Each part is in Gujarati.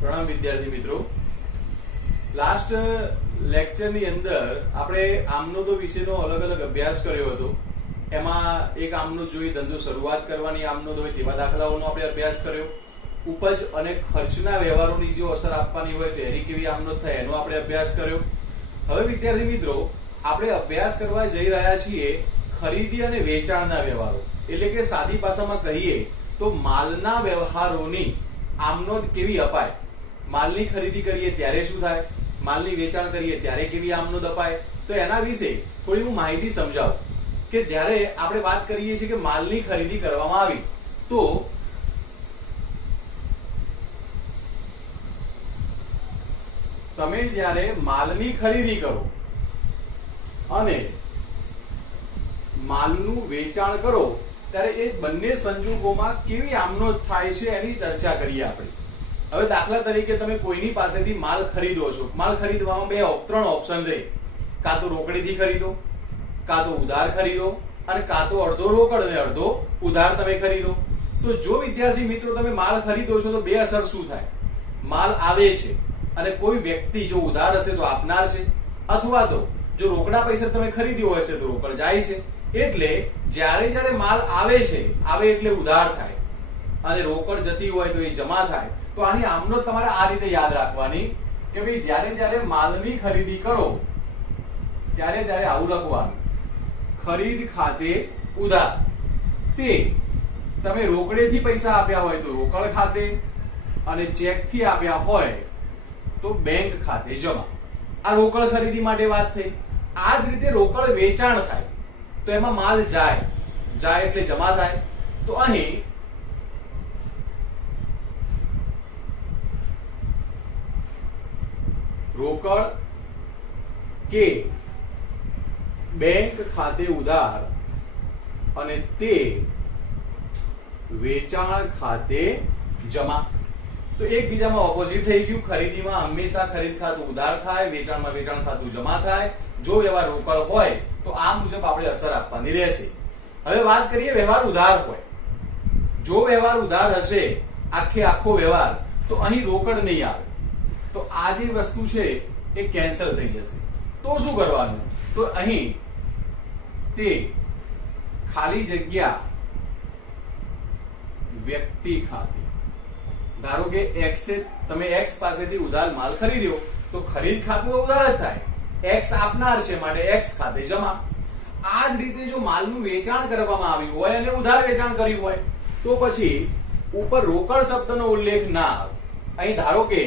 પ્રણામ વિદ્યાર્થી મિત્રો। લાસ્ટ લેક્ચર ની અંદર આપણે આમનોદો વિશેનો અલગ અલગ અભ્યાસ કર્યો હતો। એમાં એક આમનોદ જોઈ ધંધો શરૂઆત કરવાની આમનોદ હોય તેવા દાખલાઓનો આપણે અભ્યાસ કર્યો। ઉપજ અને ખર્ચના વ્યવહારોની જો અસર આપવાની હોય તો એની કેવી આમનોદ થાય એનો આપણે અભ્યાસ કર્યો। હવે વિદ્યાર્થી મિત્રો આપણે અભ્યાસ કરવા જઈ રહ્યા છીએ ખરીદી અને વેચાણના વ્યવહારો, એટલે કે સાદી ભાષામાં કહીએ તો માલના વ્યવહારોની આમનોદ કેવી અપાય। માલની ખરીદી કરીએ ત્યારે શું થાય, માલની વેચાણ કરીએ ત્યારે કેવી આમનોદ અપાય। તો એના વિશે થોડી હું માહિતી સમજાવું કે જ્યારે આપણે વાત કરીએ છીએ કે માલની ખરીદી કરવામાં આવી તો તમે જ્યારે માલની ખરીદી કરો અને માલનું વેચાણ કરો ત્યારે એ બંને સંજોગોમાં કેવી આમનોદ થાય છે એની ચર્ચા કરીએ આપણે। હવે દાખલા તરીકે તમે કોઈની પાસેથી માલ ખરીદો છો, માલ ખરીદવામાં ત્રણ ઓપ્શન રહે, કાં તો રોકડીથી ખરીદો, કાં તો ઉધાર ખરીદો અને કાં તો અડધો રોકડ અને અડધો ઉધાર તમે ખરીદો। તો જો વિદ્યાર્થી મિત્રો તમે માલ ખરીદો છો તો બે અસર શું થાય, માલ આવે છે અને કોઈ વ્યક્તિ જો ઉધાર હશે તો આપનાર છે, અથવા તો જો રોકડા પૈસા તમે ખરીદ્યો હશે તો રોકડ જાય છે। એટલે જ્યારે માલ આવે છે, આવે એટલે ઉધાર થાય અને રોકડ જતી હોય તો એ જમા થાય। તો આની આમનોદ તમારે આ રીતે યાદ રાખવાની કે ભાઈ જ્યારે માલની ખરીદી કરો ત્યારે આવું લખવાનું, ખરીદ ખાતે ઉધાર। તે તમે રોકડેથી પૈસા આપ્યા હોય તો રોકડ ખાતે અને ચેકથી આપ્યા હોય તો બેંક ખાતે જમા। આ રોકડ ખરીદી માટે વાત થઈ। આ જ રીતે રોકડ વેચાણ થાય તો એમાં માલ જાય એટલે જમા થાય। તો અહીં રોકડ કે બેંક ખાતે ઉધાર અને તે વેચાણ ખાતે જમા। તો એકબીજામાં ઓપોઝિટ થઈ ગયું। ખરીદીમાં હંમેશા ખરીદ ખાતું ઉધાર થાય, વેચાણમાં વેચાણ ખાતું જમા થાય। જો વ્યવહાર રોકડ હોય તો આ મુજબ આપણે અસર આપવાની રહેશે। હવે વાત કરીએ વ્યવહાર ઉધાર હોય। જો વ્યવહાર ઉધાર હશે આખો વ્યવહાર તો અહીં રોકડ નહીં આવે, તો આ જે વસ્તુ છે એ કેન્સલ થઈ જશે। તો શું કરવાનું, તો અહીં તે ખાલી જગ્યા વ્યક્તિ ખાતે, ધારો કે તમે એક્સ પાસેથી ઉધાર માલ ખરીદ્યો તો ખરીદ ખાતું ઉધાર જ થાય, એક્સ આપનાર છે માટે એક્સ ખાતે જમા। આ જ રીતે જો માલનું વેચાણ કરવામાં આવ્યું હોય અને ઉધાર વેચાણ કર્યું હોય તો પછી ઉપર રોકડ શબ્દનો ઉલ્લેખ ના આવે। અહીં ધારો કે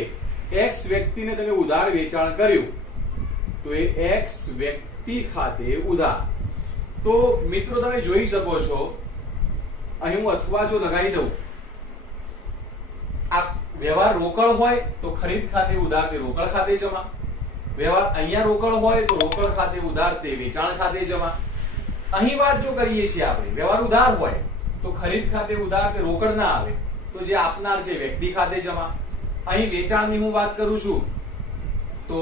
એક્સ વ્યક્તિને તમે ઉધાર વેચાણ કર્યું તો એ એક્સ વ્યક્તિ ખાતે ઉધાર। તો મિત્રો તમે જોઈ શકો છો, અહીં હું અથવા જો લગાવી દઉં, આ વ્યવહાર રોકડ હોય તો ખરીદ ખાતે ઉધાર તે રોકડ ખાતે જમા, વ્યવહાર અહીંયા રોકડ હોય તો રોકડ ખાતે ઉધાર તે વેચાણ ખાતે જમા। અહીં વાત જો કરીએ છીએ આપણે વ્યવહાર ઉધાર હોય તો ખરીદ ખાતે ઉધાર તે રોકડ ના આવે, તો જે આપનાર છે વ્યક્તિ ખાતે જમા। અહીં વેચાણની હું વાત કરું છું તો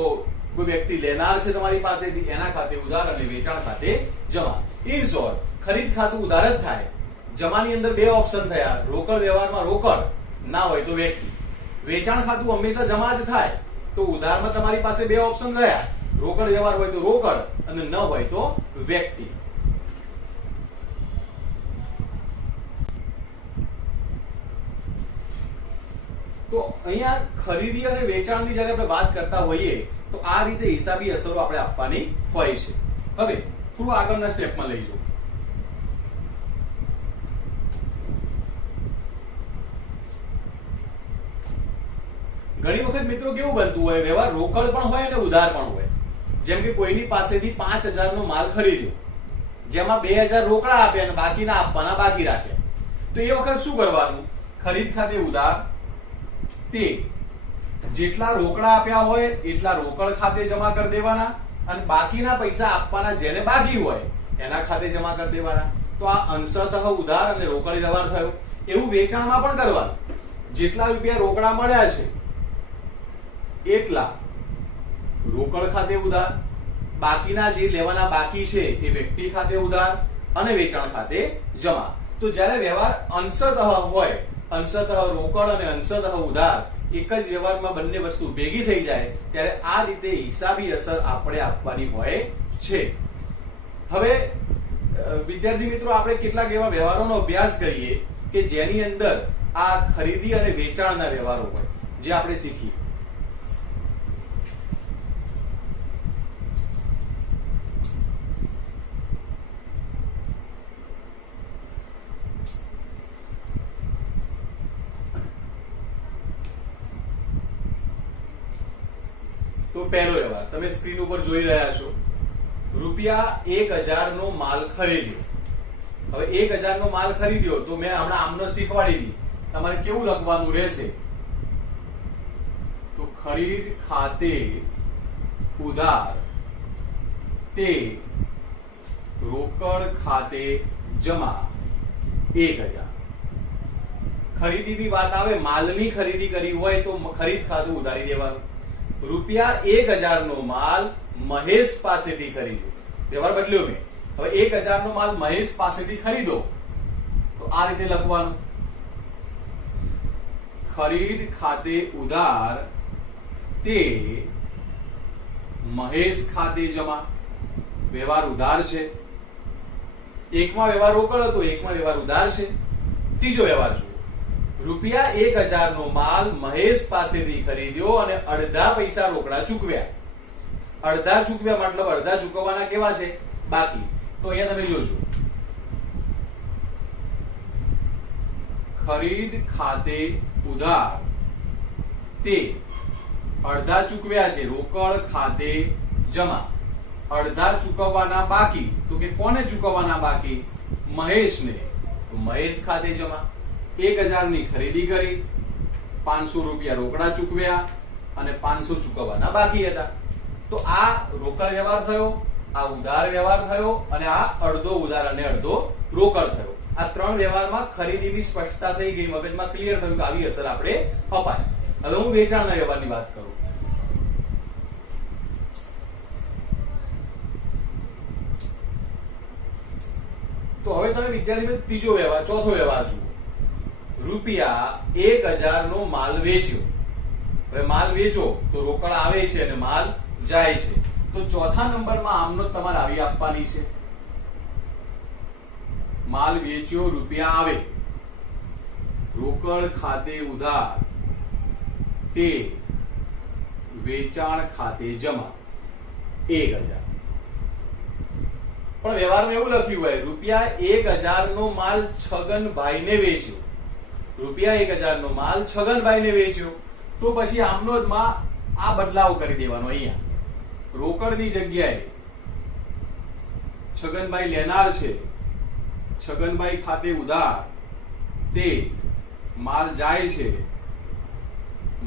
કોઈ વ્યક્તિ લેનાર છે તમારી પાસેથી, એના ખાતે ઉધાર અને વેચાણ ખાતે જમા। ઇન શોર્ટ ખરીદ ખાતું ઉધાર જ થાય, જમાની અંદર બે ઓપ્શન થયા, રોકડ વ્યવહારમાં રોકડ ના હોય તો વ્યક્તિ, વેચાણ ખાતું હંમેશા જમા જ થાય। તો ઉધારમાં તમારી પાસે બે ઓપ્શન રહ્યા, રોકડ વ્યવહાર હોય તો રોકડ અને ન હોય તો વ્યક્તિ। તો અહીંયા ખરીદી અને વેચાણની જ્યારે આપણે વાત કરતા હોઈએ તો આ રીતે હિસાબી અસરો આપણે આપવાની હોય છે। હવે થોડું આગળના સ્ટેપમાં લઈ જાઓ। ઘણી વખત મિત્રો કેવું બનતું હોય, વ્યવહાર રોકડ પણ હોય અને ઉધાર પણ હોય। જેમ કે કોઈની પાસેથી 5000 નો માલ ખરીદ્યો, જેમાં 2000 રોકડા આપ્યા અને બાકીના આપવાના બાકી રાખ્યા। તો એ વખત શું કરવાનું, ખરીદ ખાતે ઉધાર તે જેટલા રોકડા આપ્યા હોય એટલા રોકડ ખાતે જમા કરી દેવાના અને બાકીના પૈસા આપવાના જેને બાકી હોય એના ખાતે જમા કરી દેવાના। તો આ અંશતઃ ઉધાર અને રોકડ વ્યવહાર થયો। એવું વેચાણમાં પણ કરવાનું, જેટલા રૂપિયા રોકડા મળ્યા છે એટલા રોકડ ખાતે ઉધાર, બાકીના જે લેવાના બાકી છે એ વ્યક્તિ ખાતે ઉધાર અને વેચાણ ખાતે જમા। તો જ્યારે વ્યવહાર અંશતઃ હોય, અંશતઃ રોકડ અને અંશતઃ ઉધાર એક જ વ્યવહારમાં બંને વસ્તુ ભેગી થઈ જાય ત્યારે આ રીતે હિસાબી અસર આપણે આપવાની હોય છે. હવે વિદ્યાર્થી મિત્રો, આપણે કેટલાક એવા વ્યવહારોનો અભ્યાસ કરીએ કે જેની અંદર આ ખરીદી અને વેચાણના વ્યવહારો હોય, જે આપણે શીખીએ. તો પહેલો વ્યવહાર તમે સ્ક્રીન ઉપર જોઈ રહ્યા છો. ₹1000 નો માલ ખરીદ્યો. હવે 1000 નો માલ ખરીદ્યો તો મેં હમણાં આમનો શીખવાડી દીધી. તમારે કેવું લખવાનું રહેશે? તો ખરીદ ખાતે ઉધાર તે રોકડ ખાતે જમા 1000. ખરીદીની વાત આવે, માલની ખરીદી કરી હોય તો ખરીદ ખાતું ઉધારી દેવાનું. ₹1000 નો માલ મહેશ પાસેથી ખરીદ્યો. વ્યવહાર બદલ્યો મેં. હવે 1000 નો માલ મહેશ પાસેથી ખરીદો તો આ રીતે લખવાનું, ખરીદ ખાતે ઉધાર તે મહેશ ખાતે જમા. વ્યવહાર ઉધાર છે. એકમાં વ્યવહાર રોકડ હતો, એકમાં વ્યવહાર ઉધાર છે. ત્રીજો વ્યવહાર જુઓ. ₹1000 નો માલ મહેશ પાસેથી ખરીદ્યો અને અડધા પૈસા રોકડા ચૂકવ્યા. અડધા ચૂકવ્યા મતલબ અડધા ચૂકવવાના કેવા છે? બાકી. તો અહીંયા તમે જોજો, ખરીદ ખાતે ઉધાર તે અડધા ચૂકવ્યા છે, રોકડ ખાતે જમા. અડધા ચૂકવવાના બાકી. તો કે કોને ચૂકવવાના બાકી? મહેશને. તો મહેશ ખાતે જમા. 1000 ની ખરીદી કરી, ₹500 રોકડા ચૂકવ્યા અને 500 ચૂકવવાના બાકી હતા. તો આ રોકડ વ્યવહાર થયો, આ ઉધાર વ્યવહાર થયો અને આ અડધો ઉધાર અને અડધો રોકડ થયો. આ ત્રણ વ્યવહારમાં ખરીદીની સ્પષ્ટતા થઈ ગઈ, મગજમાં ક્લિયર થયું કે આવી અસર આપણે અપાય. હવે હું વેચાણના વ્યવહારની વાત કરું. તો હવે તમે વિદ્યાર્થી ત્રીજો વ્યવહાર, ચોથો વ્યવહાર જુઓ. ₹1000 નો માલ વેચ્યો. હવે માલ વેચો તો રોકડ આવે છે અને માલ જાય છે. તો ચોથા નંબરમાં આમનો તમારે આવી આપવાની છે. માલ વેચ્યો, રૂપિયા આવે, રોકડ ખાતે ઉધાર તે વેચાણ ખાતે જમા 1000. પણ વ્યવહારમાં એવું લખ્યું હોય, ₹1000 નો માલ છગનભાઈને વેચ્યો. ₹1000 નો માલ છગનભાઈને વેચ્યો. તો પછી આમનો જ માં આ બદલાવ કરી દેવાનો. અહીંયા રોકડની જગ્યાએ છગનભાઈ લેનાર છે, છગનભાઈ ખાતે ઉધાર તે માલ જાય છે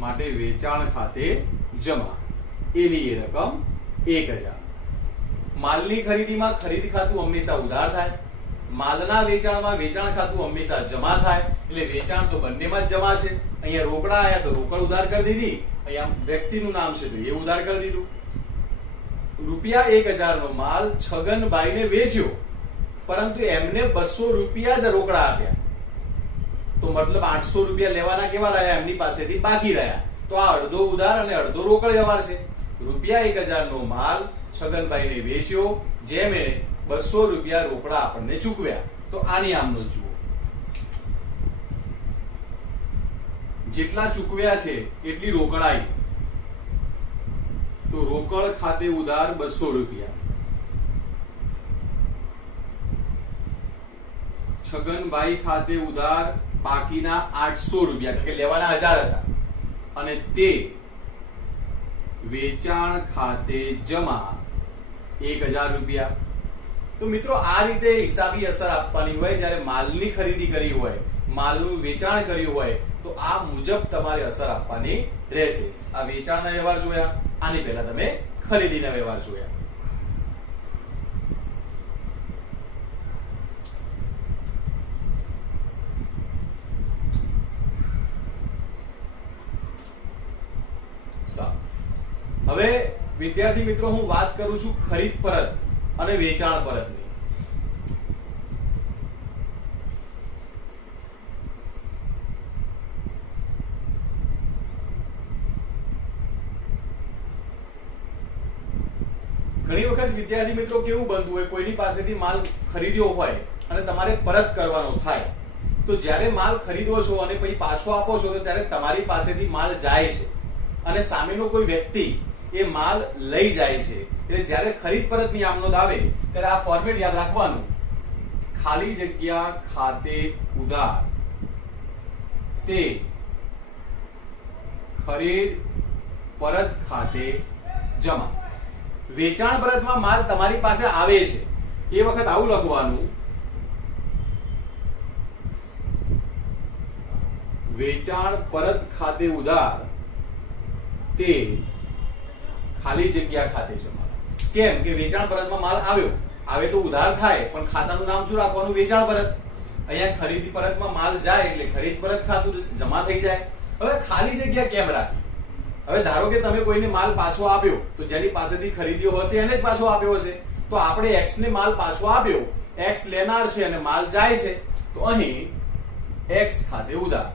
માટે વેચાણ ખાતે જમા. એની એ રકમ 1000. માલની ખરીદીમાં ખરીદ ખાતું હંમેશા ઉધાર થાય, માલના વેચાણમાં વેચાણ ખાતું હંમેશા જમા થાય. એટલે વેચાણ તો બંનેમાં જ જમા છે. અહીંયા રોકડા આયા તો રોકડ ઉધાર કરી દીધી, અહીંયા વ્યક્તિનું નામ છે તો એ ઉધાર કરી દીધું. ₹1000 નો માલ છગનભાઈને વેચ્યો, પરંતુ એમને ₹200 જ રોકડા આપ્યા. તો મતલબ ₹800 લેવાના કેવા રહ્યા? એમની પાસેથી બાકી રહ્યા. તો આ અડધો ઉધાર અને અડધો રોકડ વ્યવહાર છે. ₹1000 નો માલ છગનભાઈને વેચ્યો, જેમ એને ₹200 રોકડા આપણને ચૂકવ્યા. તો આની આમનો જુઓ, જેટલા ચૂકવ્યા છે એટલી રોકડ આવી. તો રોકડ ખાતે ઉધાર ₹200, છગનભાઈ ખાતે ઉધાર બાકીના ₹800, કારણ કે લેવાના 1000 હતા, અને તે વેચાણ ખાતે જમા ₹1000. તો મિત્રો આ રીતે હિસાબી અસર આપવાની હોય. જ્યારે માલની ખરીદી કરી હોય, માલનું વેચાણ કર્યું હોય તો આ મુજબ તમારે અસર આપવાની રહેશે. આ વેચાણના વ્યવહાર જોયા, આની પહેલા તમે ખરીદીના વ્યવહાર જોયા. હવે વિદ્યાર્થી મિત્રો, હું વાત કરું છું ખરીદ પરત અને વેચાણ પરતની. ઘણી વખત વિદ્યાર્થી મિત્રો કેવું બનતું હોય, કોઈની પાસેથી માલ ખરીદ્યો હોય અને તમારે પરત કરવાનો થાય, તો જ્યારે માલ ખરીદો છો અને પછી પાછો આપો છો તો ત્યારે તમારી પાસેથી માલ જાય છે અને સામેનો કોઈ વ્યક્તિ એ માલ લઈ જાય છે. એટલે જ્યારે ખરીદ પરતની આમ નોંધ આવે ત્યારે આ ફોર્મેટ યાદ રાખવાનું, ખાલી જગ્યા ખાતે ઉધાર તે ખરીદ પરત ખાતે જમા. વેચાણ પરતમાં માલ તમારી પાસે આવે છે એ વખત આવું લખવાનું, વેચાણ પરત ખાતે ઉધાર તે ખાલી જગ્યા ખાતે જમા. કેમ કે વેચાણ પરતમાં માલ આવ્યો, આવે તો ઉધાર થાય, પણ ખાતાનું નામ શું રાખવાનું? વેચાણ પરત. અહીંયા ખરીદી પરતમાં માલ જાય એટલે ખરીદ પરત ખાતું જમા થઈ જાય. હવે ખાલી જગ્યા કેમ રાખી? હવે ધારો કે તમે કોઈને માલ પાછો આપ્યો, તો જેની પાસેથી ખરીદ્યો હશે એને જ પાછો આપ્યો હશે, તો આપણે એક્સ ને માલ પાછો આપ્યો, એક્સ લેનાર છે અને માલ જાય છે, તો અહીં એક્સ ખાતે ઉધાર.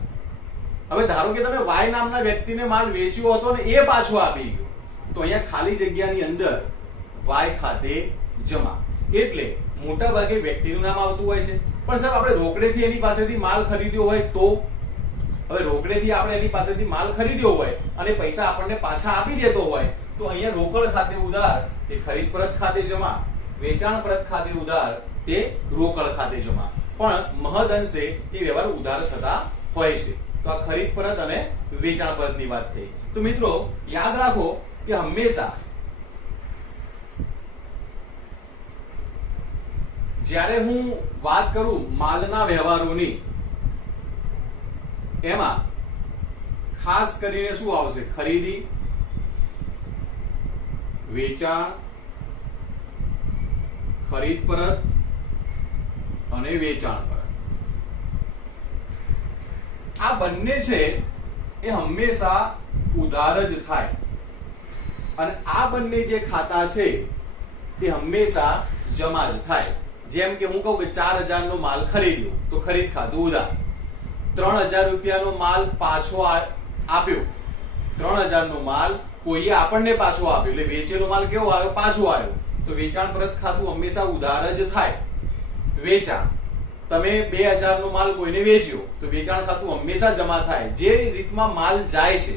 હવે ધારો કે તમે વાય નામના વ્યક્તિને માલ વેચ્યો હતો ને એ પાછો આપી ગયો, તો અહીંયા ખાલી જગ્યાની અંદર વાય ખાતે જમા. એટલે મોટા ભાગે વ્યક્તિનું નામ આવતું હોય છે. પણ સાહેબ આપણે રોકડેથી એની પાસેથી માલ ખરીદ્યો હોય તો? હવે રોકડેથી આપણે એની પાસેથી માલ ખરીદ્યો હોય અને પૈસા આપણને પાછા આપી દેતો હોય, તો અહીંયા રોકડ ખાતે ઉધાર તે ખરીદ પરત ખાતે જમા, વેચાણ પરત ખાતે ઉધાર તે રોકડ ખાતે જમા. પણ મહદઅંશે એ વ્યવહાર ઉધાર થતા હોય છે. તો આ ખરીદ પરત અને વેચાણ પરતની વાત થઈ. તો મિત્રો યાદ રાખો કે હંમેશા જ્યારે હું વાત કરું માલના વ્યવહારોની, એમાં ખાસ કરીને શું આવશે? ખરીદી, વેચાણ, ખરીદ પરત અને વેચાણ પરત. આ બંને છે એ હંમેશા ઉધાર જ થાય, અને આ બંને જે ખાતા છે તે હંમેશા જમા જ થાય. જેમ કે હું કહું કે 4000 નો માલ ખરીદ્યો તો ખરીદ ખાતું ઉધાર, 3000 રૂપિયાનો માલ પાછો આપ્યો, 3000 નો માલ કોઈએ આપણને પાછો આપ્યો એટલે વેચેલો માલ કેવો આવ્યો? પાછો આવ્યો, તો વેચાણ પરત ખાતું હંમેશા ઉધાર જ થાય. વેચાણ, તમે 2000 નો માલ કોઈને વેચ્યો તો વેચાણ ખાતું હંમેશા જમા થાય. જે રીતમાં માલ જાય છે,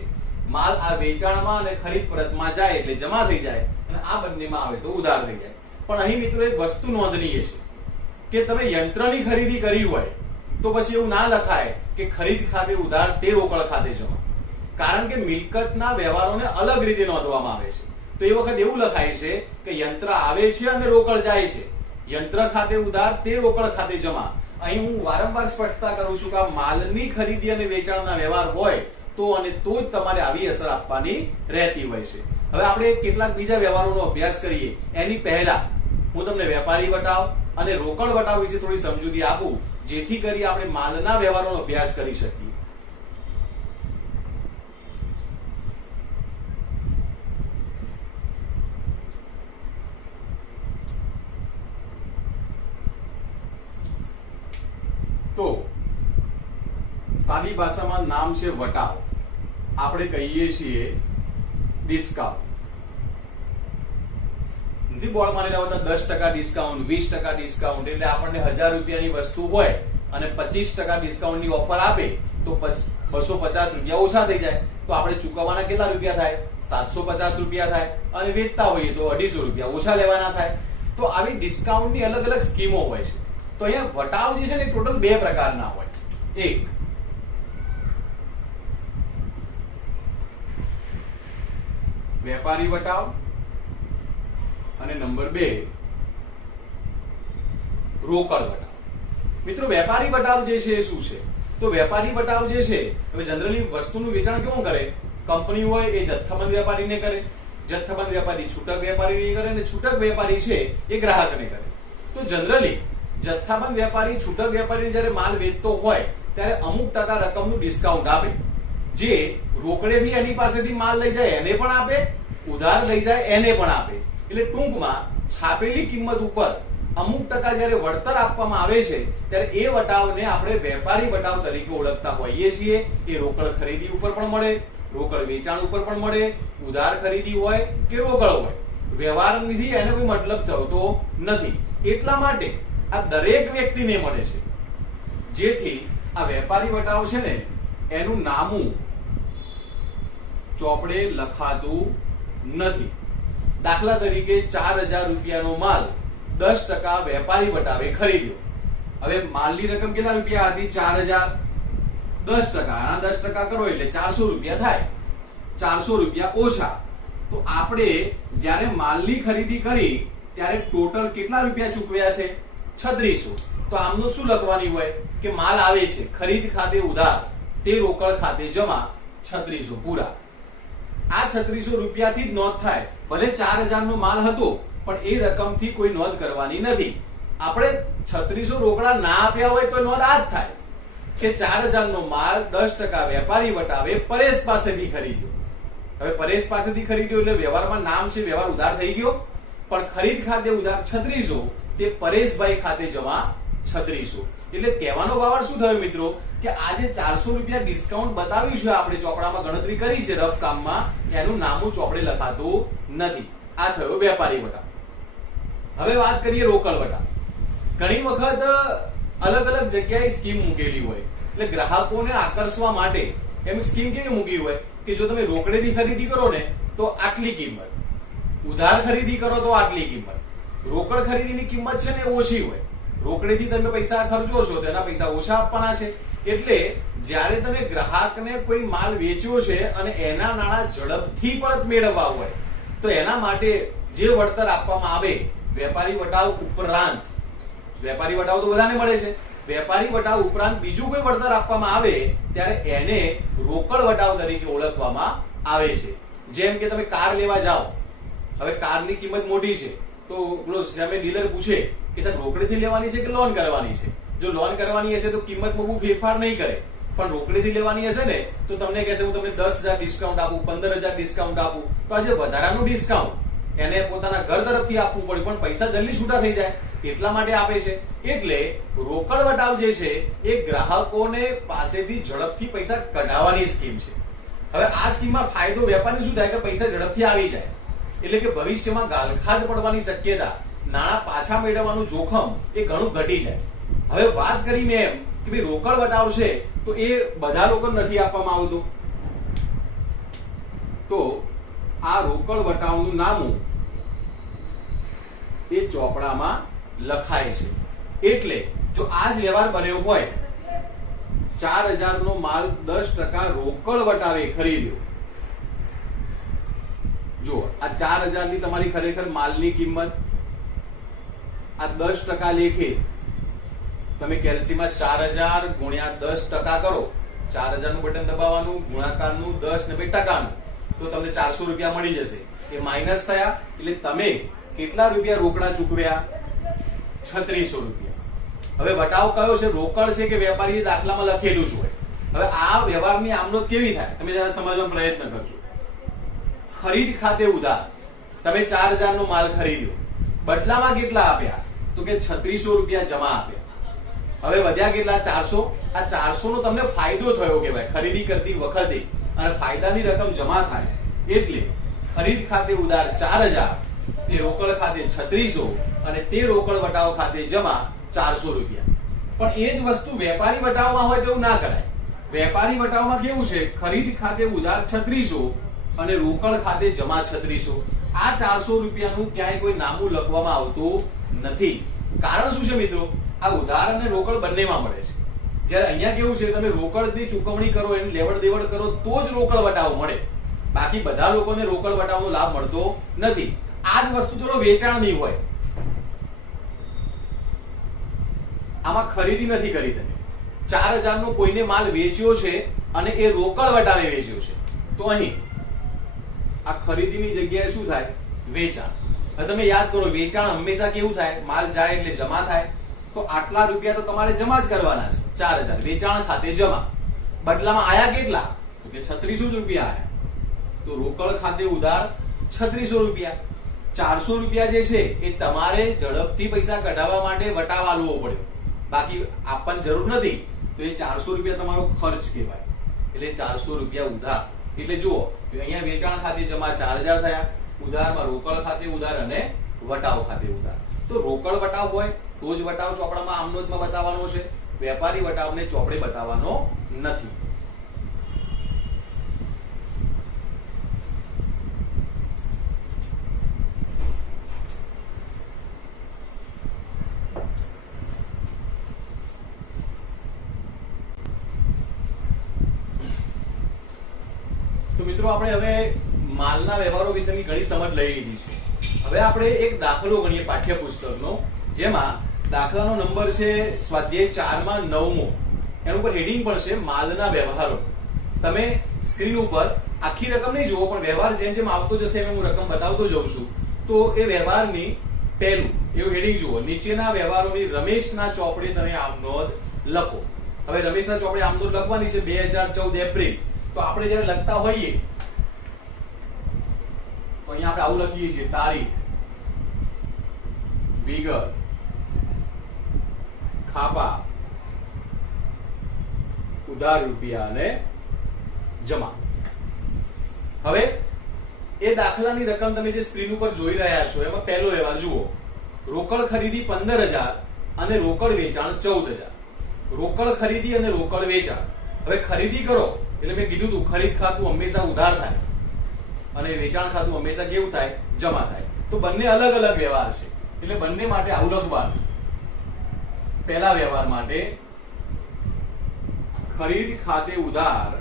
માલ આ વેચાણમાં અને ખરીદ પરતમાં જાય એટલે જમા થઈ જાય, અને આ બંનેમાં આવે તો ઉધાર થઈ જાય. પણ અહીં મિત્રો એક વસ્તુ નોંધનીય છે કે તમે યંત્રની ખરીદી કરી હોય તો પછી એવું ના લખાય કે ખરીદ ખાતે ઉધાર તે રોકડ ખાતે જમા, કારણ કે મિલકતના વ્યવહારોને અલગ રીતે નોંધવામાં આવે છે. તો એ વખત એવું લખાય છે કે યંત્ર આવે છે અને રોકડ જાય છે, યંત્ર ખાતે ઉધાર તે રોકડ ખાતે જમા. અહીં હું વારંવાર સ્પષ્ટતા કરું છું કે આ માલની ખરીદી અને વેચાણના વ્યવહાર હોય તો અને તો જ તમારે આવી અસર આપવાની રહેતી હોય છે. હવે આપણે કેટલાક બીજા વ્યવહારોનો અભ્યાસ કરીએ એની પહેલા હું તમને વેપારી વટાવ અને રોકડ વટાવ વિશે થોડી સમજૂતી આપું, જેથી કરી આપણે માલના વ્યવહારોનો અભ્યાસ કરી શકીએ. તો સાદી ભાષામાં નામ છે વટાવ, આપણે કહીએ છીએ ડિસ્કાઉન્ટ. નથી બોર્ડ મારેલા હોતા 10% ડિસ્કાઉન્ટ, 20% ડિસ્કાઉન્ટ, એટલે આપણને 1000 રૂપિયાની વસ્તુ હોય અને 25% ડિસ્કાઉન્ટની ઓફર આપે તો 250 રૂપિયા ઓછા થઈ જાય, તો આપણે ચૂકવવાના કેટલા રૂપિયા થાય? 750 રૂપિયા થાય, અને વેચતા હોઈએ તો 250 રૂપિયા ઓછા લેવાના થાય. તો આવી ડિસ્કાઉન્ટની અલગ અલગ સ્કીમો હોય છે. તો અહીંયા વટાવ જે છે ને ટોટલ 2 પ્રકારના હોય. એક વેપારી વટાવ અને નંબર 2 રોકડ વટાવ. મિત્રો વેપારી વટાવ જે છે એ શું છે? તો વેપારી વટાવ જે છે, હવે જનરલી વસ્તુનું વેચાણ કેવું કરે? કંપની હોય એ જથ્થાબંધ વેપારીને કરે, જથ્થાબંધ વેપારી છૂટક વેપારીને કરે, અને છૂટક વેપારી છે એ ગ્રાહકને કરે. તો જનરલી જથ્થાબંધ વેપારી છૂટક વેપારીને જ્યારે માલ વેચતો હોય ત્યારે અમુક ટકા રકમનું ડિસ્કાઉન્ટ આપે, જે રોકડેથી એની પાસેથી માલ લઈ જાય એને પણ આપે, ઉધાર લઈ જાય એને પણ આપે. એટલે ટૂંકમાં છાપેલી કિંમત ઉપર અમુક ટકા જ્યારે વળતર આપવામાં આવે છે ત્યારે એ વટાવને આપણે વેપારી વટાવ તરીકે ઓળખતા હોઈએ છીએ. એ રોકડ ખરીદી ઉપર પણ મળે, રોકડ વેચાણ ઉપર પણ મળે, ઉધાર ખરીદી હોય કે રોકડ હોય. વ્યવહારથી એને કોઈ મતલબ થતો નથી. એટલા માટે આ દરેક વ્યક્તિને મળે છે, જેથી આ વેપારી વટાવ છે ને એનું નામું ચોપડે લખાતું નથી. દાખલા તરીકે 4000 રૂપિયાનો માલ 10% વેપારી વટાવે ખરીદ્યો. હવે માલની રકમ કેટલા રૂપિયા હતી? 4000. 10%, આના 10% કરો એટલે 400 રૂપિયા થાય. 400 રૂપિયા ઓછા. તો આપણે જ્યારે માલની ખરીદી કરી ત્યારે ટોટલ કેટલા રૂપિયા ચૂકવ્યા છે? 3600. તો આમનું શું લખવાની હોય કે માલ આવે છે ખરીદ ખાતે ઉધાર, તે રોકડ ખાતે જમા 3600 પૂરા. આ 3600 રૂપિયાથી જ નોંધ થાય. ભલે 4000 નો માલ હતો પણ એ રકમથી કોઈ નોંધ કરવાની નથી. આપણે 3600 રોકડા ના આપ્યા હોય તો નોંધ આ જ થાય કે 4000 નો માલ 10% વેપારી વટાવે પરેશ પાસેથી ખરીદ્યો. હવે પરેશ પાસેથી ખરીદ્યો એટલે વ્યવહારમાં નામ છે, વ્યવહાર ઉધાર થઈ ગયો, પણ ખરીદ ખાતે ઉધાર 3600 તે પરેશભાઈ ખાતે જમા 3600. એટલે કહેવાનો ભાવાર્થ શું થયો મિત્રો કે આજે 400 રૂપિયા ડિસ્કાઉન્ટ બતાવ્યું છે, આપણે ચોપડામાં ગણતરી કરી છે રફ કામમાં, એનું નામું ચોપડે લખાતું નથી. આ થયો વેપારી વટાવ. હવે વાત કરીએ રોકડ વટાવ. ઘણી વખત અલગ અલગ જગ્યાએ સ્કીમ મૂકેલી હોય એટલે ગ્રાહકોને આકર્ષવા માટે એમ સ્કીમ કેવી મૂકી હોય કે જો તમે રોકડેથી ખરીદી કરો ને તો આટલી કિંમત, ઉધાર ખરીદી કરો તો આટલી કિંમત. રોકડ ખરીદીની કિંમત છે ને ઓછી હોય, રોકડેથી તમે પૈસા ખર્ચો છો તો એના પૈસા ઓછા આપવાના છે. એટલે જ્યારે તમે ગ્રાહકને કોઈ માલ વેચ્યો છે અને એના નાણાં ઝડપથી પરત મેળવવા હોય તો એના માટે જે વળતર આપવામાં આવે વેપારી વટાવ ઉપરાંત, વેપારી વટાવ તો બધાને મળે છે, વેપારી વટાવ ઉપરાંત બીજું કોઈ વળતર આપવામાં આવે ત્યારે એને રોકડ વટાવ તરીકે ઓળખવામાં આવે છે. જેમ કે તમે કાર લેવા જાઓ, હવે કારની કિંમત મોટી છે તો પેલો સામે ડીલર પૂછે કે સાહેબ રોકડેથી લેવાની છે કે લોન કરવાની છે? જો લોન કરવાની હશે તો કિંમતમાં બહુ ફેરફાર નહીં કરે, પણ રોકડેથી લેવાની હશે ને તો તમને કહેશે હું તમને 10,000 ડિસ્કાઉન્ટ આપું, 15,000 ડિસ્કાઉન્ટ આપું. તો આજે વધારાનું ડિસ્કાઉન્ટ એને પોતાના ઘર તરફથી આપવું પડે પણ પૈસા જલ્દી છૂટા થઈ જાય એટલા માટે આપે છે. એટલે રોકડ વટાવ જે છે એ ગ્રાહકોને પાસેથી ઝડપથી પૈસા કઢાવવાની સ્કીમ છે. હવે આ સ્કીમમાં ફાયદો વેપારીને શું થાય કે પૈસા ઝડપથી આવી જાય એટલે કે ભવિષ્યમાં ગાલખાદ પડવાની શક્યતા, નાણાં પાછા મેળવવાનું જોખમ એ ઘણું ઘટી જાય. હવે વાત કરી મેં એમ કે ભાઈ રોકડ વટાવ છે તો એ બધા લોકો નથી આપવામાં આવતું. તો આ રોકડ વટાવનું નામું એ ચોપડામાં લખાય છે. એટલે જો આ જ વ્યવહાર બન્યો હોય, 4000 નો માલ 10% રોકડ વટાવે ખરીદ્યો. જો આ 4000 ની તમારી ખરેખર માલની કિંમત, આ 10% લેખે તમે કેલ્સીમાં 4000 ગુણ્યા 10% કરો, 4000 નું બટન દબાવવાનું, ગુણાકારનું 10 ને ટકાનું, તો તમને 400 રૂપિયા મળી જશે. એ માઇનસ થયા એટલે તમે કેટલા રૂપિયા રોકડા ચૂકવ્યા? 3600 રૂપિયા. હવે વટાવ કયો છે, રોકડ છે કે વેપારી? દાખલામાં લખેલું છે. હવે આ વ્યવહારની આમનોંધ કેવી થાય તમે જરા સમજવાનો પ્રયત્ન કરજો. ખરીદ ખાતે ઉધાર, તમે 4000 નો માલ ખરીદ્યો, બદલામાં કેટલા આપ્યા? તો કે 3600 રૂપિયા જમા આપ્યા. હવે વધ્યા કેટલા? 400. આ 400 નો તમને ફાયદો થયો કહેવાય ખરીદી કરતી વખતે, અને ફાયદાની રકમ જમા થાય એટલે ખરીદ ખાતે ઉધાર 4000, તે રોકડ ખાતે 3600 અને તે રોકડ વટાવ ખાતે જમા 400 રૂપિયા. પણ એ જ વસ્તુ વેપારી વટાવમાં હોય તેવું ના કરાય. વેપારી વટાવમાં કેવું છે? ખરીદ ખાતે ઉધાર 3600 અને રોકડ ખાતે જમા 3600. આ 400 રૂપિયાનું ક્યાંય કોઈ નામું લખવામાં આવતું નથી. કારણ શું છે મિત્રો? આ ઉધાર અને રોકડ બંનેમાં મળે છે. જ્યારે અહીંયા કેવું છે, તમે રોકડની ચૂકવણી કરો, એની લેવડ દેવડ કરો તો જ રોકડ વટાવ મળે, બાકી બધા લોકોને રોકડ વટાવનો લાભ મળતો નથી. આ જ વસ્તુ ચલો વેચાણની હોય, આમાં ખરીદી નથી કરી તમે, 4000 નો કોઈને માલ વેચ્યો છે અને એ રોકડ વટાવે વેચ્યો છે, તો અહીં આ ખરીદીની જગ્યાએ શું થાય? વેચાણ. હવે તમે યાદ કરો, વેચાણ હંમેશા કેવું થાય? માલ જાય એટલે જમા થાય. તો આટલા રૂપિયા તો તમારે જમા જ કરવાના છે, 4000 વેચાણ ખાતે જમા. બદલામાં આયા કેટલા? તો કે 3600 રૂપિયા આયા. તો રોકડ ખાતે ઉધાર 3600 રૂપિયા. 400 રૂપિયા જે છે એ તમારે ઝડપથી પૈસા કઢાવવા માટે વટાવ આલવો પડ્યો, બાકી આપવાની જરૂર નથી. તો એ 400 રૂપિયા તમારો ખર્ચ કહેવાય. એટલે 400 રૂપિયા ઉધાર. એટલે જુઓ અહીંયા વેચાણ ખાતે જમા 4000 થયા, ઉધારમાં રોકડ ખાતે ઉધાર અને વટાવ ખાતે ઉધાર. તો રોકડ વટાવ હોય તો જ વટાવ ચોપડામાં આમનોંધમાં બતાવવાનો છે. વેપારી વટાવને ચોપડે બતાવવાનો નથી. તો મિત્રો આપણે હવે માલના વ્યવહારો વિશેની ઘણી સમજ લઈ લીધી છે. હવે આપણે એક દાખલો ગણીએ પાઠ્યપુસ્તકનો, જેમાં દાખલાનો નંબર છે સ્વાધ્યાય 4 માં 9મો. એના ઉપર હેડિંગ પણ છે માલના વ્યવહારો. તમે સ્ક્રીન ઉપર આખી રકમ નહીં જુઓ, પણ વ્યવહાર જેમ જેમ આવતો જશે એમ હું રકમ બતાવતો જઉં છું. તો એ વ્યવહારની પહેલું એવું હેડિંગ જુઓ, નીચેના વ્યવહારોની રમેશના ચોપડે તમે આમનોંધ લખો. હવે રમેશના ચોપડે આમનોંધ લખવાની છે 2014 એપ્રિલ. તો આપણે જયારે લખતા હોઈએ તો અહીંયા આપણે આવું લખીએ છીએ: તારીખ, વિગત, ખાપા, ઉધાર રૂપિયા અને જમા. હવે એ દાખલાની રકમ તમે જે સ્ક્રીન ઉપર જોઈ રહ્યા છો એમાં પહેલો વ્યવહાર જુઓ: રોકડ ખરીદી 15,000 અને રોકડ વેચાણ 14,000. રોકડ ખરીદી અને રોકડ વેચાણ. હવે ખરીદી કરો એટલે મેં કીધું હતું ખરીદ ખાતું હંમેશા ઉધાર થાય અને વેચાણ ખાતું હંમેશા કેવું થાય? જમા થાય. તો બંને અલગ અલગ વ્યવહાર છે એટલે બંને માટે આવું લખવાનું. પહેલા વ્યવહાર માટે ખરીદ ખાતે ઉધાર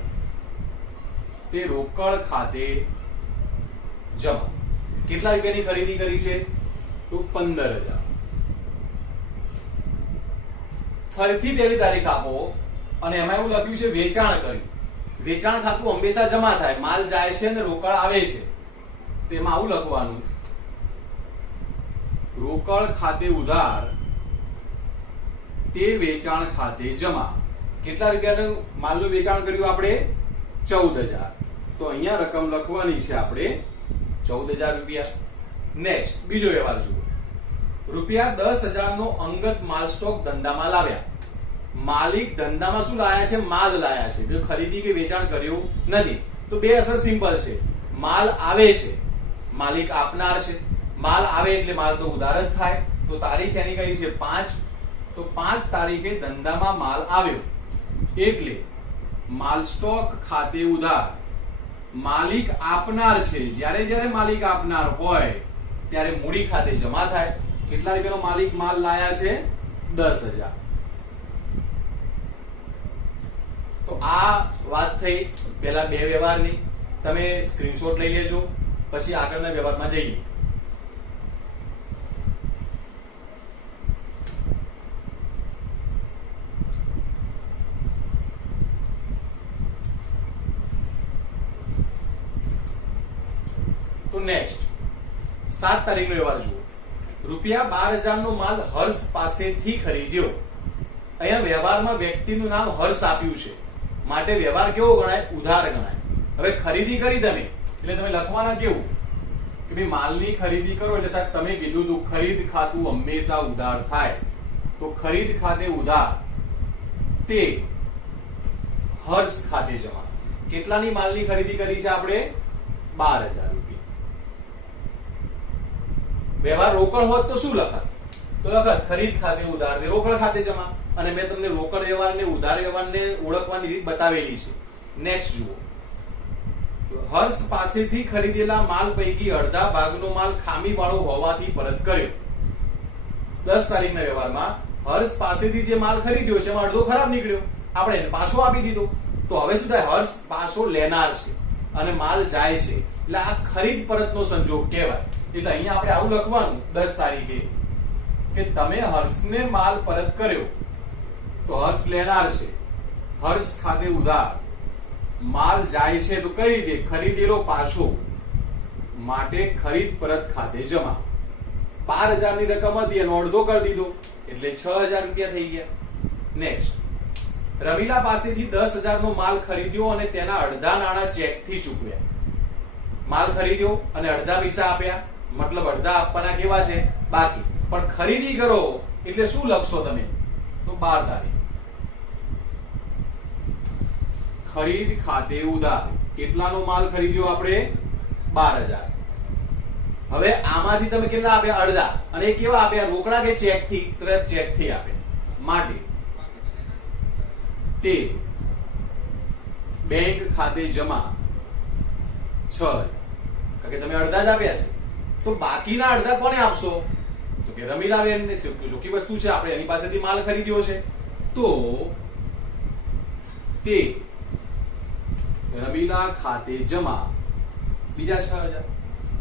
તે રોકડ ખાતે જમા. કેટલા રૂપિયાની ખરીદી કરી છે? તો 15,000. ફરીથી પહેલી તારીખ આપો અને એમાં એવું લખ્યું છે વેચાણ કર્યું. વેચાણ ખાતું હંમેશા જમા થાય, માલ જાય છે અને રોકડ આવે છે. તો એમાં આવું લખવાનું: રોકડ ખાતે ઉધાર તે વેચાણ ખાતે જમા. કેટલા રૂપિયાનું માલનું વેચાણ કર્યું આપણે? 14,000. તો અહીંયા રકમ લખવાની છે આપણે 14,000 રૂપિયા. નેક્સ્ટ બીજો વ્યવહાર જુઓ: રૂપિયા 10,000 નો અંગત માલ સ્ટોક ધંધામાં લાવ્યા. માલિક ધંધામાં શું લાયા છે? માલ લાયા છે. ખરીદી કે વેચાણ કર્યું નથી. તો બે અસર સિમ્પલ છે. માલ આવે છે, માલિક આપનાર છે. માલ આવે એટલે માલ તો ઉધાર જ થાય. તો તારીખ એની કઈ છે? 5. તો 5 તારીખે ધંધામાં માલ આવ્યો એટલે માલ સ્ટોક ખાતે ઉધાર. માલિક આપનાર છે. જ્યારે જ્યારે માલિક આપનાર હોય ત્યારે મૂડી ખાતે જમા થાય. કેટલા રૂપિયાનો માલિક માલ લાયા છે? 10,000. તો આ વાત થઈ પેલા બે વ્યવહારની. તમે સ્ક્રીનશોટ લઈ લેજો, પછી આગળના વ્યવહારમાં જઈએ. તો નેક્સ્ટ 7 તારીખનો વ્યવહાર જુઓ: રૂપિયા 12,000 નો માલ હર્ષ પાસેથી ખરીદ્યો. અહીંયા વ્યવહારમાં વ્યક્તિનું નામ હર્ષ આપ્યું છે માટે વ્યવહાર કેવો ગણાય? ઉધાર ગણાય. હવે ખરીદી કરી તમે એટલે તમે લખવાના કેવું કે ભાઈ માલની ખરીદી કરો એટલે સાહેબ તમે કીધું તું ખરીદ ખાતું હંમેશા ઉધાર થાય. તો ખરીદ ખાતે ઉધાર તે હર્ષ ખાતે જમા. કેટલાની માલની ખરીદી કરી છે આપણે? 12,000 રૂપિયા. વ્યવહાર રોકડ હોત તો શું લખત? તો લખત ખરીદ ખાતે ઉધાર તે રોકડ ખાતે જમા. અને મેં તમને રોકડ વ્યવહારને ઉધાર વ્યવહારને ઓળખવાની રીત બતાવેલી છે. નેક્સ્ટ જુઓ: હર્ષ પાસેથી ખરીદેલા માલ પૈકી અડધા ભાગનો માલ ખામી વાળો હોવાથી પરત કર્યો. 10 તારીખના વ્યવહારમાં હર્ષ પાસેથી જે માલ ખરીદ્યો છે એમાં અડધો ખરાબ નીકળ્યો, આપણે એને પાછો આપી દીધો. તો હવે શું થાય? હર્ષ પાછો લેનાર છે અને માલ જાય છે એટલે આ ખરીદ પરતનો સંજોગ કહેવાય. એટલે અહીંયા આપણે આવું લખવાનું 10 તારીખે કે તમે હર્ષને માલ પરત કર્યો. તો હર્ષ લેનાર છે, હર્ષ ખાતે ઉધાર, માલ જાય છે તો કઈ રીતે? ખરીદેલો પાછો, માટે ખરીદ પરત ખાતે જમા. 12,000 ની રકમ હતી એનો અડધો કરી દીધો એટલે 6,000 રૂપિયા થઈ ગયા. નેક્સ્ટ રમીલા પાસેથી 10,000 નો માલ ખરીદ્યો અને તેના અડધા નાણાં ચેક થી ચૂકવ્યા. માલ ખરીદ્યો અને અડધા પૈસા આપ્યા, મતલબ અડધા આપવાના કેવા છે? બાકી. પણ ખરીદી કરો એટલે શું લખશો તમે? તો 12 તારીખ. ખરીદ ખાતે ઉધાર. કેટલાનો માલ ખરીદ્યો આપણે? 12,000. હવે આમાંથી તમે કેટલા આપ્યા? અડધા. અને એ કેવા આપ્યા? રોકડા કે ચેક થી? તો ચેક થી આપ્યા. માટે તે બેંક ખાતે જમા 6,000. કારણ કે તમે અડધા જ આપ્યા છે, તો બાકીના અડધા કોને આપશો? તો કે રમીલાબેન ને. ચોખ્ખી વસ્તુ છે, આપણે એની પાસેથી માલ ખરીદ્યો છે, તો તે રમીલા ખાતે જમા બીજા 6,000.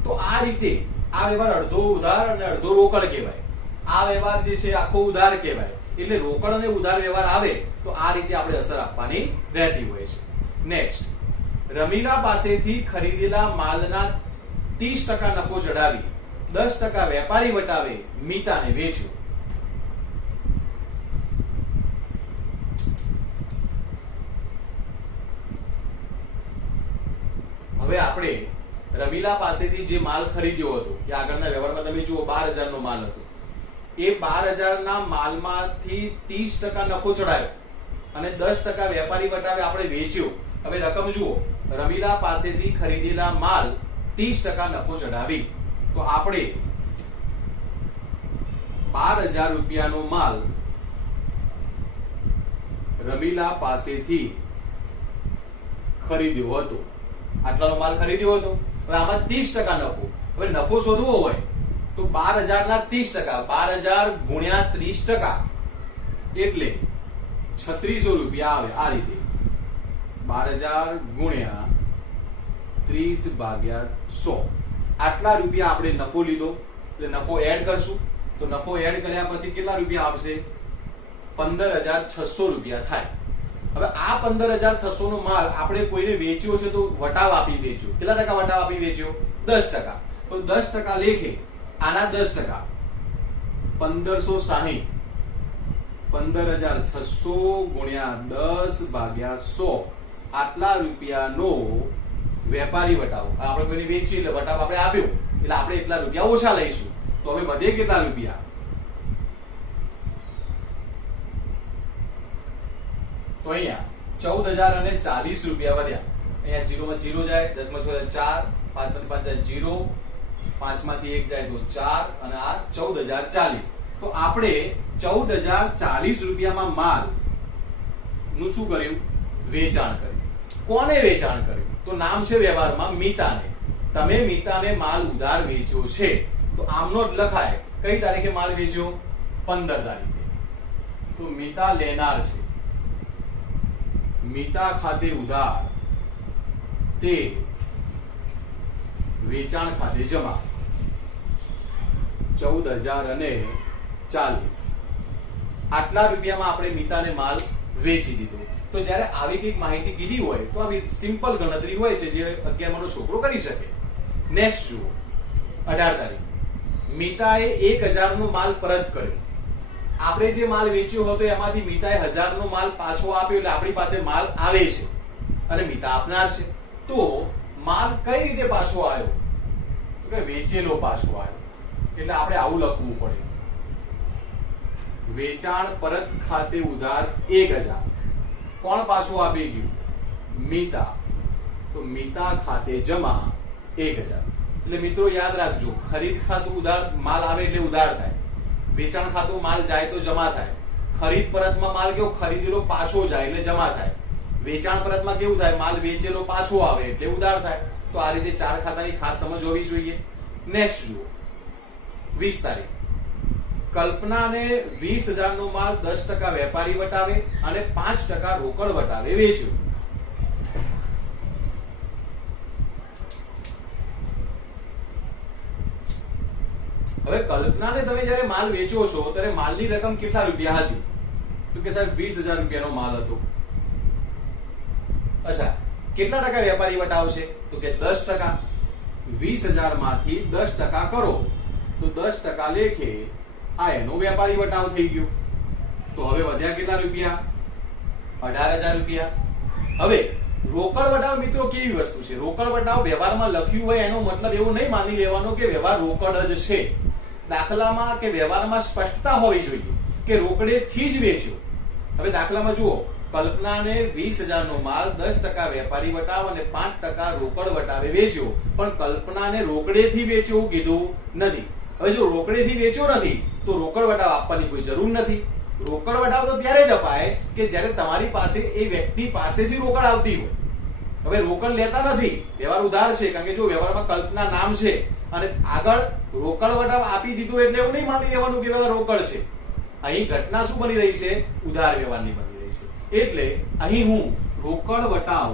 તો આ રીતે આ વ્યવહાર અડધો ઉધાર અને અડધો રોકડ કહેવાય. આ વ્યવહાર જે છે આખો ઉધાર કહેવાય. એટલે રોકડ અને ઉધાર વ્યવહાર આવે તો આ રીતે આપણે અસર આપવાની રહેતી હોય છે. નેક્સ્ટ, રમીલા પાસેથી ખરીદેલા માલના 30% નફો ચડાવી 10% વેપારી વટાવે મીતાને વેચ્યો. હવે આપણે રમીલા પાસેથી જે માલ ખરીદ્યો હતો, કે આગળના વ્યવહારમાં તમે જુઓ 12,000 નો માલ હતો, એ 12,000 ના માલમાંથી 30% નફો ચડાયો અને 10% વેપારી વટાવે આપણે વેચ્યો. હવે રકમ જુઓ, રમીલા પાસેથી ખરીદેલા માલ 30% નફો ચડાવી, તો આપણે 12,000 રૂપિયાનો માલ રમીલા પાસેથી ખરીદ્યો હતો. આટલાનો માલ ખરીદ્યો હતો. હવે આમાં 30% નફો. હવે નફો શોધવો હોય તો 12,000 ના 30%, 12,000 ગુણ્યા 30% એટલે 3600 રૂપિયા આવે. આ રીતે 12,000 ગુણ્યા 30 ભાગ્યા 100, આટલા રૂપિયા આપણે નફો લીધો. એટલે નફો એડ કરશું, તો નફો એડ કર્યા પછી કેટલા રૂપિયા આવશે? 15,600 રૂપિયા થાય. હવે આ 15,600 નો માલ આપણે કોઈને વેચ્યો છે તો વટાવ આપી વેચ્યો. કેટલા ટકા વટાવ આપી વેચ્યો? 10%. તો 10% લેખે આના 10%, 1560, 15,600 ગુણ્યા 10 ભાગ્યા 100, આટલા રૂપિયાનો વેપારી વટાવ. આપણે કોઈને વેચ્યું એટલે વટાવ આપણે આપ્યો, એટલે આપણે એટલા રૂપિયા ઓછા લઈશું. તો હવે વધે કેટલા રૂપિયા? તો અહીંયા 14,040 રૂપિયા વધ્યા. અહીંયા 0 માં 0 જાય, 10 માં 6 4, 5 માં 5 જાય 0, 5 માંથી 1 જાય તો 4, અને આ 14,040. તો આપણે 14,040 રૂપિયામાં માલ નું શું કર્યું? વેચાણ કર્યું. કોને વેચાણ કર્યું? તો નામ છે વ્યવહારમાં મીતાને. તમે મીતાને માલ ઉધાર વેચ્યો છે, તો આમનો જ લખાય. કઈ તારીખે માલ વેચ્યો? 15 તારીખે. તો મીતા લેનાર છે. મીતા ખાતે ઉધાર, તે વેચાણ ખાતે જમા 14,040. આટલા રૂપિયામાં આપણે મીતાને માલ વેચી દીધો. તો જ્યારે આવી કઈક માહિતી કીધી હોય તો આવી સિમ્પલ ગણતરી હોય છે જે 11 નો છોકરો કરી શકે. નેક્સ્ટ જુઓ, 18 તારીખ, મીતાએ 1,000 નો માલ પરત કર્યો. આપણે જે માલ વેચ્યો હતો એમાંથી મીતાએ 1,000 નો માલ પાછો આપ્યો, એટલે આપણી પાસે માલ આવે છે અને મીતા આપનાર છે. તો માલ કઈ રીતે પાછો આવ્યો? તો કે વેચેલો પાછો આવ્યો. એટલે આપણે આવું લખવું પડે, વેચાણ પરત ખાતે ઉધાર 1,000. કોણ પાછું આપી ગયું? મીતા. તો મીતા ખાતે જમા 1,000. એટલે મિત્રો યાદ રાખજો, ખરીદ ખાતું ઉધાર માલ આવે એટલે ઉધાર થાય, વેચાણ ખાતું માલ જાય તો જમા થાય. ખરીદ પરતમાં માલ કેવો? ખરીદેલો પાછો જાય એટલે જમા થાય. વેચાણ પરતમાં કેવું થાય? માલ વેચેલો પાછો આવે એટલે ઉધાર થાય. તો આ રીતે 4 ખાતાની ખાસ સમજ હોવી જોઈએ. નેક્સ્ટ જુઓ, 20 તારીખ, કલ્પનાને 20,000 નો માલ 10% વેપારી વટાવે અને 5% રોકડ વટાવે વેચ્યો. હવે કલ્પનાને તમે જયારે માલ વેચો છો ત્યારે માલની રકમ કેટલા રૂપિયા હતી? તો કે સાહેબ 20,000 રૂપિયાનો માલ હતો. અચ્છા, કેટલા ટકા વેપારી વટાવશે? તો કે 10%. 20,000 માંથી 10% કરો તો 10% લેખે આ એનો વેપારી વટાવ થઈ ગયો. તો હવે વધ્યા કેટલા રૂપિયા? 18,000 રૂપિયા. હવે રોકડ વટાવ મિત્રો કેવી વસ્તુ છે? રોકડ વટાવ વ્યવહારમાં લખ્યું હોય એનો મતલબ એવું નહીં માની લેવાનો કે વ્યવહાર રોકડ જ છે. દાખલામાં કે વ્યવહારમાં સ્પષ્ટતા હોવી જોઈએ કે રોકડેથી જ વેચ્યો. હવે દાખલામાં જુઓ, કલ્પનાને 20,000 નો માલ 10% વેપારી વટાવ અને 5% રોકડ વટાવે વેચ્યો, પણ કલ્પનાને રોકડેથી વેચ્યો એવું કીધું નથી. હવે જો રોકડેથી વેચ્યો નથી તો રોકડ વટાવ આપવાની કોઈ જરૂર નથી. રોકડ વટાવ તો ત્યારે જ અપાય કે જ્યારે તમારી પાસે એ વ્યક્તિ પાસેથી રોકડ આવતી હોય. હવે રોકડ લેતા નથી, વ્યવહાર ઉધાર છે, કારણ કે જો વ્યવહારમાં કલ્પના નામ છે અને આગળ રોકડ વટાવ આપી દીધું એટલે એવું નહીં માની લેવાનું કે વ્યવહાર રોકડ છે. અહીં ઘટના શું બની રહી છે? ઉધાર વ્યવહારની બની રહી છે. એટલે અહીં હું રોકડ વટાવ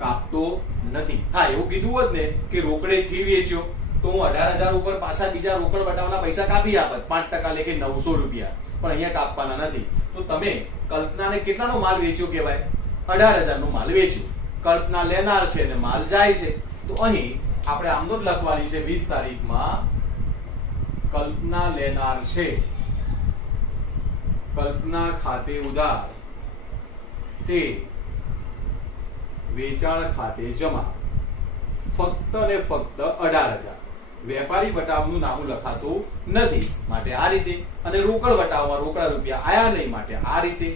કાપતો નથી. હા, એવું કીધું હોત ને કે રોકડેથી વેચ્યો તો હું 18,000 ઉપર પાછા બીજા રોકડ વટાવના પૈસા કાપી આપત, 5% લેખે 900 રૂપિયા, પણ અહીંયા કાપવાના નથી. તો તમે કલ્પનાને કેટલાનો માલ વેચ્યો કહેવાય? 18,000 નો માલ વેચ્યો. કલ્પના લેનાર છે અને માલ જાય છે, તો અહીં આપણે આમ નોંધ લખવાની છે 20 તારીખમાં કલ્પના લેનાર છે, કલ્પના ખાતે ઉધાર, તે વેચાણ ખાતે જમા, ફક્ત ને ફક્ત 18,000. વેપારી વટાવનું નામું લખાતું નથી માટે આ રીતે, અને રોકડ વટાવમાં રોકડા રૂપિયા આયા નહીં માટે આ રીતે.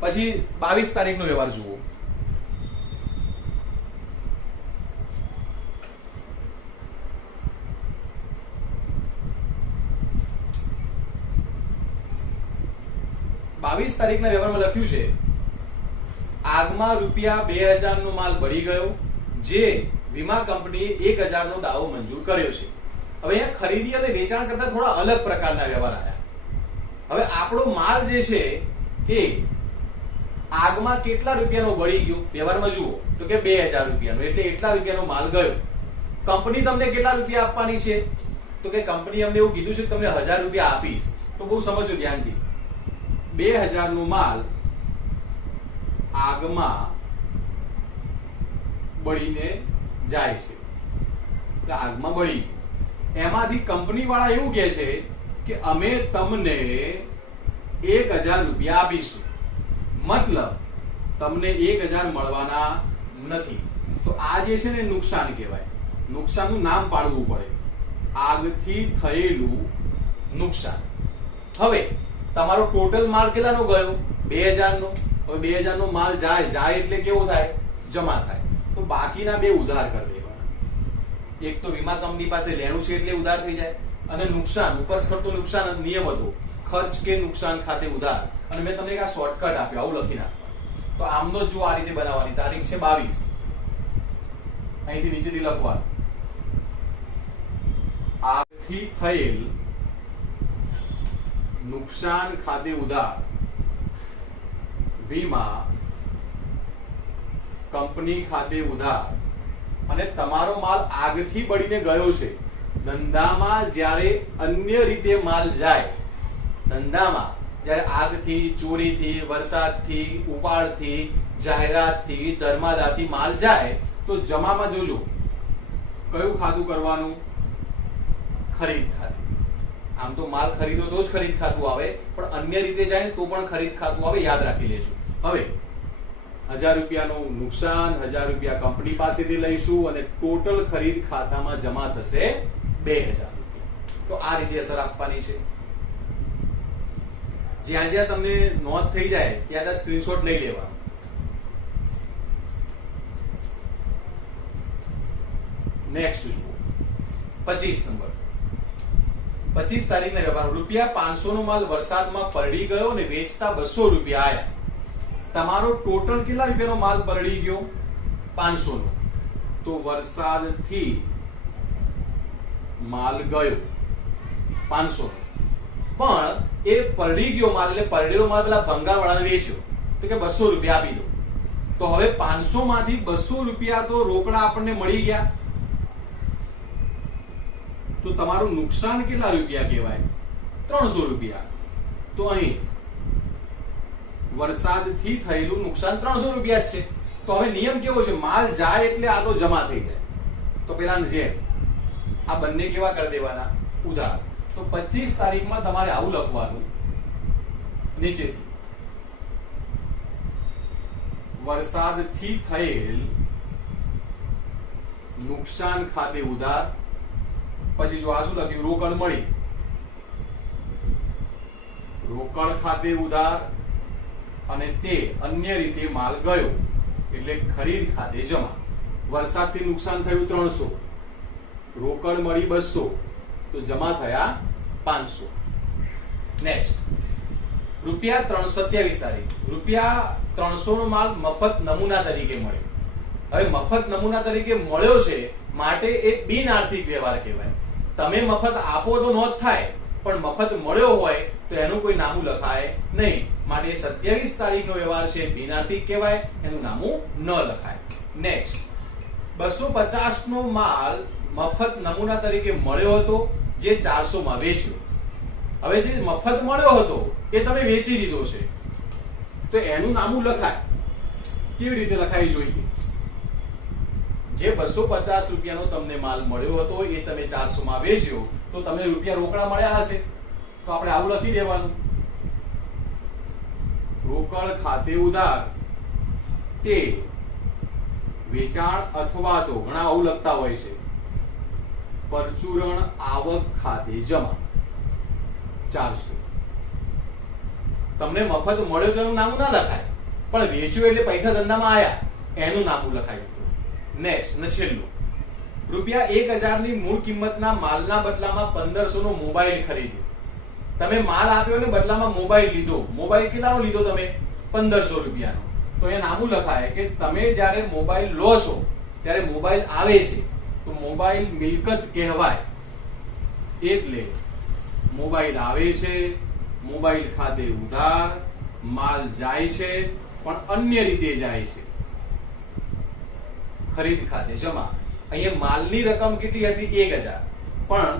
પછી 22 તારીખનો વ્યવહાર જુઓ. તારીખના વ્યવહારમાં લખ્યું છે આગમાં રૂપિયા 2,000 નો માલ બળી ગયો, જે વીમા કંપનીએ 1,000 નો દાવો મંજૂર કર્યો છે. હવે અહીંયા ખરીદી અને વેચાણ કરતા થોડા અલગ પ્રકારના વ્યવહાર આવ્યા. હવે આપણો માલ જે છે એ આગમાં કેટલા રૂપિયાનો બળી ગયો વ્યવહારમાં જુઓ તો કે 2,000 રૂપિયાનો, એટલે એટલા રૂપિયાનો માલ ગયો. કંપની તમને કેટલા રૂપિયા આપવાની છે? તો કે કંપની અમને એવું કીધું છે કે તમને 1,000 રૂપિયા આપીશ. તો બહુ સમજો ધ્યાનથી. 2,000 નો માલ આગમાં બળીને જાય છે, આગમાં બળી, એમાંથી કંપની વાળા એવું કહે છે કે અમે તમને 1,000 રૂપિયા આપીશું, મતલબ તમને 1,000 મળવાના નથી. તો આ જે છે ને નુકસાન કહેવાય. નુકસાનનું નામ પાડવું પડે. આગથી થયેલું નુકસાન. હવે તમારો ટોટલ માલ કેટલાનો ગયો? 2,000 નો. હવે 2,000 નો માલ જાય એટલે કેવું થાય? જમા થાય. તો બાકીના બે ઉધાર કરી દેવાના. એક તો વીમા કંપની પાસે લેણું છે એટલે ઉધાર થઈ જાય, અને નુકસાન ઉપર ખર્ચનું નુકસાન નિયમ હતો ખર્ચ કે નુકસાન ખાતે ઉધાર. અને મેં તમને એક આ શોર્ટકટ આપ્યો, આવું લખી નાખવાનું. તો આમનો જો આ રીતે બનાવવાની. તારીખ છે 22, અહીંથી નીચેથી લખવાનું. આગથી થયેલ નુકસાન ખાતે ઉધાર વીમા કંપની ખાતે ઉધાર, અને તમારો માલ આગથી બળીને ગયો છે. ધંધામાં જ્યારે અન્ય રીતે માલ જાય, ધંધામાં જ્યારે આગથી, ચોરીથી, વરસાદથી, ઉપાડથી, જાહેરાતથી, ધર્માદાથી માલ જાય તો જમામાં જોજો કયું ખાતું કરવાનું? ખરીદ ખાતું. આમ તો માલ ખરીદો તો જ ખરીદ ખાતું આવે, પણ અન્ય રીતે જાય ને તો પણ ખરીદ ખાતું આવે, યાદ રાખી લેજો. હવે 1,000 રૂપિયાનું નુકસાન, 1,000 રૂપિયા કંપની પાસેથી લઈશું, અને ટોટલ ખરીદ ખાતામાં જમા થશે 2,000 રૂપિયા. તો આ રીતે અસર આપવાની છે. જ્યાં જ્યાં તમને નોંધ થઈ જાય ત્યાં સ્ક્રીનશોટ લઈ લેવાનો. નેક્સ્ટ જુઓ 25 નંબર. 25 તારીખના વ્યવહાર. રૂપિયા 500 નો માલ વરસાદમાં પલળી ગયો અને વેચતા 200 રૂપિયા આયા. તમારો ટોટલ કેટલા રૂપિયાનો માલ પલળી ગયો? 500 નો. તો વરસાદથી માલ ગયો 500 નો, પણ એ પલળી ગયો માલ, એટલે પલળેલો માલ પેલા ભંગાર વાળાને વેચ્યો તો કે 200 રૂપિયા આપી દો. તો હવે 500 માંથી 200 રૂપિયા તો રોકડા આપણને મળી ગયા. તો તમારું નુકસાન કેટલા રૂપિયા કહેવાય? 300 રૂપિયા. તો અહીં વરસાદથી થયેલું નુકસાન 300 રૂપિયા જ છે. તો હવે નિયમ કેવો છે? માલ જાય એટલે આ તો જમા થઈ જાય. તો પેલા જેમ આ બંને કેવા કરી દેવાના? ઉધાર. તો 25 તારીખમાં તમારે આવું લખવાનું નીચેથી. વરસાદથી થયેલ નુકસાન ખાતે ઉધાર. પછી જો આ શું લખ્યું? રોકડ મળી રોકડ ખાતે ઉધાર અને તે અન્ય રીતે માલ ગયો એટલે ખરીદ ખાતે જમા. વરસાદથી નુકસાન થયું 300, રોકડ મળી 200, તો જમા થયા 500. નેક્સ્ટ, રૂપિયા 327 તારીખ. રૂપિયા 300 નો માલ મફત નમૂના તરીકે મળ્યો. હવે મફત નમૂના તરીકે મળ્યો છે માટે એ બિન આર્થિક વ્યવહાર કહેવાય. તમે મફત આપો તો નોંધ થાય, પણ મફત મળ્યો હોય તો એનું કોઈ નામું લખાય નહીં. માટે 27 તારીખનો વ્યવહાર છે બિન આર્થિક કહેવાય, એનું નામું ન લખાય. નેક્સ્ટ, 250 નો માલ મફત નમૂના તરીકે મળ્યો હતો જે 400 માં વેચ્યો. હવે જે મફત મળ્યો હતો એ તમે વેચી દીધો છે, તો એનું નામું લખાય. કેવી રીતે લખાય જોઈએ? જે 250 રૂપિયાનો તમને માલ મળ્યો હતો એ તમે 400 માં વેચ્યો, તો તમને રૂપિયા રોકડા મળ્યા હશે, તો આપણે આવું લખી દેવાનું. રોકડ ખાતે ઉધાર તે વેચાણ અથવા તો ઘણા આવું લખતા હોય છે પરચુરણ આવક ખાતે જમા 400. તમને મફત મળ્યો તો એનું નામું ના લખાય, પણ વેચ્યું એટલે પૈસા ધંધામાં આયા એનું નામું લખાય. નેક્સ્ટ ને છેલ્લું, રૂપિયા 1000 ની મૂળ કિંમતના માલના બદલામાં 1500 નો મોબાઈલ ખરીદ્યો. તમે માલ આપ્યો ને બદલામાં મોબાઈલ લીધો. મોબાઈલ કેટલાનો લીધો તમે? 1500 રૂપિયાનો. તો એ નામું લખાય કે તમે જ્યારે મોબાઈલ લો છો ત્યારે મોબાઈલ આવે છે તો મોબાઈલ મિલકત કહેવાય. એટલે મોબાઈલ આવે છે, મોબાઈલ ખાતે ઉધાર, માલ જાય છે પણ અન્ય રીતે જાય છે, ખરીદ ખાતે જમા. અહીંયા માલની રકમ કેટલી હતી? 1000, પણ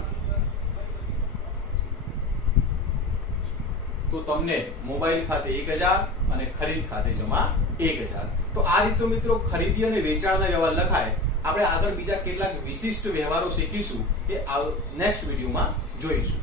તો તમને મોબાઈલ ખાતે 1000 અને ખરીદ ખાતે જમા 1000. તો આ રીતે મિત્રો ખરીદી અને વેચાણના વ્યવહાર લખાય. આપણે આગળ બીજા કેટલાક વિશિષ્ટ વ્યવહારો શીખીશું, એ નેક્સ્ટ વિડીયોમાં જોઈશું.